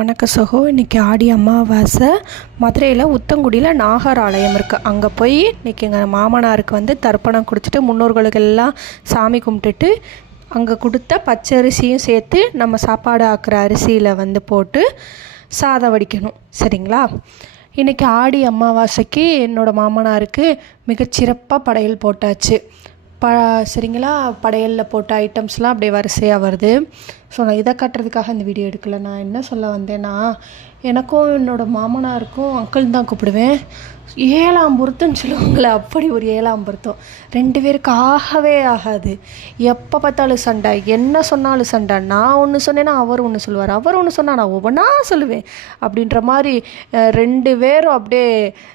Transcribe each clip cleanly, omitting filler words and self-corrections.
வணக்க சகோ. இன்றைக்கி ஆடி அமாவாசை. மதுரையில் உத்தங்குடியில் நாகர் ஆலயம் இருக்குது. அங்கே போய் இன்றைக்கி எங்கள் மாமனாருக்கு வந்து தர்ப்பணம் கொடுத்துட்டு முன்னோர்களுக்கெல்லாம் சாமி கும்பிட்டுட்டு அங்கே கொடுத்த பச்சரிசியும் சேர்த்து நம்ம சாப்பாடு ஆக்குற அரிசியில் வந்து போட்டு சாதம் வடிக்கணும். சரிங்களா? இன்றைக்கி ஆடி அமாவாசைக்கு என்னோடய மாமனாருக்கு மிகச்சிறப்பாக படையல் போட்டாச்சு. சரிங்களா? படையலில் போட்ட ஐட்டம்ஸ்லாம் அப்படியே வரிசையாக வருது. ஸோ நான் இதை காட்டுறதுக்காக இந்த வீடியோ எடுக்கலை. நான் என்ன சொல்ல வந்தேன்னா, எனக்கும் என்னோடய மாமனாருக்கும் அங்கிள் தான் கூப்பிடுவேன். ஏழாம் பொருத்தம்னு சொல்லுவாங்களே, அப்படி ஒரு ஏழாம் பொருத்தம். 2 பேருக்கு ஆகவே ஆகாது. எப்போ பார்த்தாலும் சண்டை, என்ன சொன்னாலும் சண்டை. நான் ஒன்று சொன்னேன்னா அவர் ஒன்று சொல்லுவார், அவர் ஒன்று சொன்னால் நான் ஒவ்வொன்றா சொல்லுவேன். அப்படின்ற மாதிரி 2 பேரும் அப்படியே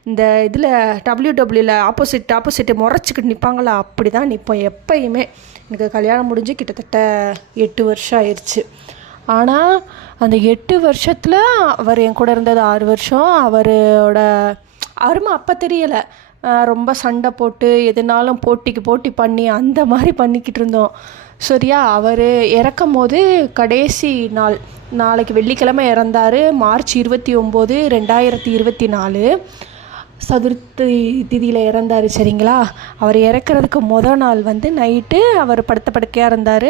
இந்த இதில் WWயில் ஆப்போசிட்டு முறைச்சிக்கிட்டு நிற்பாங்களா, அப்படி தான் நிற்போம் எப்பயுமே. எனக்கு கல்யாணம் முடிஞ்சு கிட்டத்தட்ட 8 வருஷம் ஆயிடுச்சு. ஆனால் அந்த 8 வருஷத்தில் அவர் என் கூட இருந்தது 6 வருஷம். அவரோட அருமை அப்போ தெரியலை. ரொம்ப சண்டை போட்டு எதுனாலும் போட்டி பண்ணி அந்த மாதிரி பண்ணிக்கிட்டு இருந்தோம். சரியா? அவர் இறக்கும் போது கடைசி நாளைக்கு வெள்ளிக்கிழமை இறந்தார். மார்ச் 29, 2024 சதுர்த்தி திதியில் இறந்தார். சரிங்களா? அவர் இறக்குறதுக்கு நாள் வந்து நைட்டு அவர் படுக்கையாக இருந்தார்.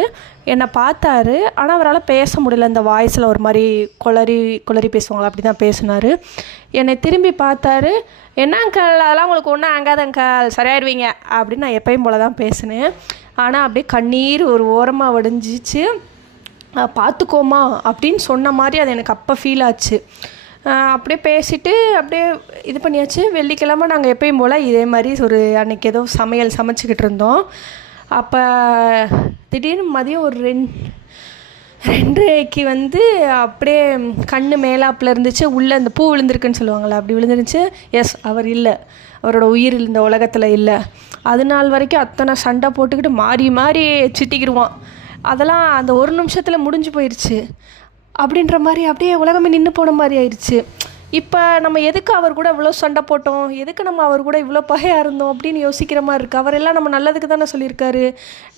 என்னை பார்த்தாரு. ஆனால் அவரால் பேச முடியல. இந்த வாய்ஸில் ஒரு மாதிரி கொளறி பேசுவாங்களா, அப்படி தான் பேசினார். என்னை திரும்பி பார்த்தாரு. என்ன அங்கிள், அதெல்லாம் உங்களுக்கு ஒன்றும் ஆகாது அங்கிள், சரியாயிடுவீங்க அப்படின்னு நான் எப்பயும் போல தான் பேசினேன். ஆனால் அப்படியே கண்ணீர் ஒரு ஓரமாக வடிஞ்சிச்சு. பார்த்துக்கோமா அப்படின்னு சொன்ன மாதிரி அது எனக்கு அப்போ ஃபீல் ஆச்சு. அப்படியே பேசிவிட்டு அப்படியே இது பண்ணியாச்சு. வெள்ளிக்கிழமை நாங்கள் எப்பயும் போல் இதே மாதிரி ஒரு அன்றைக்கி ஏதோ சமையல் சமைச்சிக்கிட்டு இருந்தோம். அப்போ திடீர்னு மதியம் ஒரு 2:30க்கு வந்து அப்படியே கண்ணு மேலாப்பில் இருந்துச்சு. உள்ளே அந்த பூ விழுந்திருக்குன்னு சொல்லுவாங்களே, அப்படி விழுந்துருந்துச்சு. எஸ், அவர் இல்லை, அவரோட உயிர் இந்த உலகத்தில் இல்லை. அது நாள் வரைக்கும் அத்தனை சண்டை போட்டுக்கிட்டு மாறி சிட்டிக்கிடுவான். அதெல்லாம் அந்த ஒரு நிமிஷத்தில் முடிஞ்சு போயிடுச்சு. அப்படின்ற மாதிரி அப்படியே உலகமே நின்று போன மாதிரி ஆயிடுச்சு. இப்போ நம்ம எதுக்கு அவர் கூட இவ்வளோ சண்டை போட்டோம், எதுக்கு நம்ம அவர் கூட இவ்வளோ பகையாக இருந்தோம் அப்படின்னு யோசிக்கிற மாதிரி இருக்குது. அவரெல்லாம் நம்ம நல்லதுக்கு தானே சொல்லியிருக்காரு,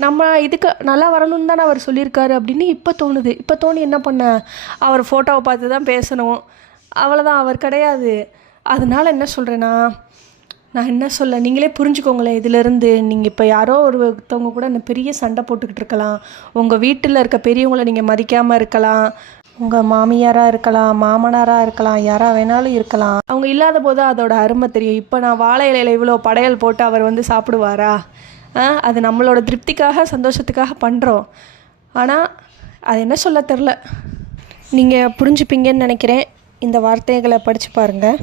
நம்ம இதுக்கு நல்லா வரணும்னு தானே அவர் சொல்லியிருக்காரு அப்படின்னு இப்போ தோணுது. இப்போ தோணி என்ன பண்ண, அவர் ஃபோட்டோவை பார்த்து தான் பேசணும், அவ்வளோதான். அவர் கிடையாது. அதனால் என்ன சொல்கிறேன்னா, நான் என்ன சொல்ல, நீங்களே புரிஞ்சுக்கோங்களேன். இதிலேருந்து நீங்கள் இப்போ யாரோ ஒருத்தவங்க கூட இந்த பெரிய சண்டை போட்டுக்கிட்டு இருக்கலாம். உங்கள் வீட்டில் இருக்க பெரியவங்களை நீங்கள் மதிக்காமல் இருக்கலாம். உங்கள் மாமியாராக இருக்கலாம், மாமனாராக இருக்கலாம், யாராக வேணாலும் இருக்கலாம். அவங்க இல்லாத போது அதோட அருமை தெரியும். இப்போ நான் வாழை இலையில் இவ்வளோ படையல் போட்டு அவர் வந்து சாப்பிடுவாரா? அது நம்மளோட திருப்திக்காக சந்தோஷத்துக்காக பண்ணுறோம். ஆனால் அது என்ன சொல்ல தெரில. நீங்கள் புரிஞ்சுப்பீங்கன்னு நினைக்கிறேன். இந்த வார்த்தைகளை படித்து பாருங்கள்.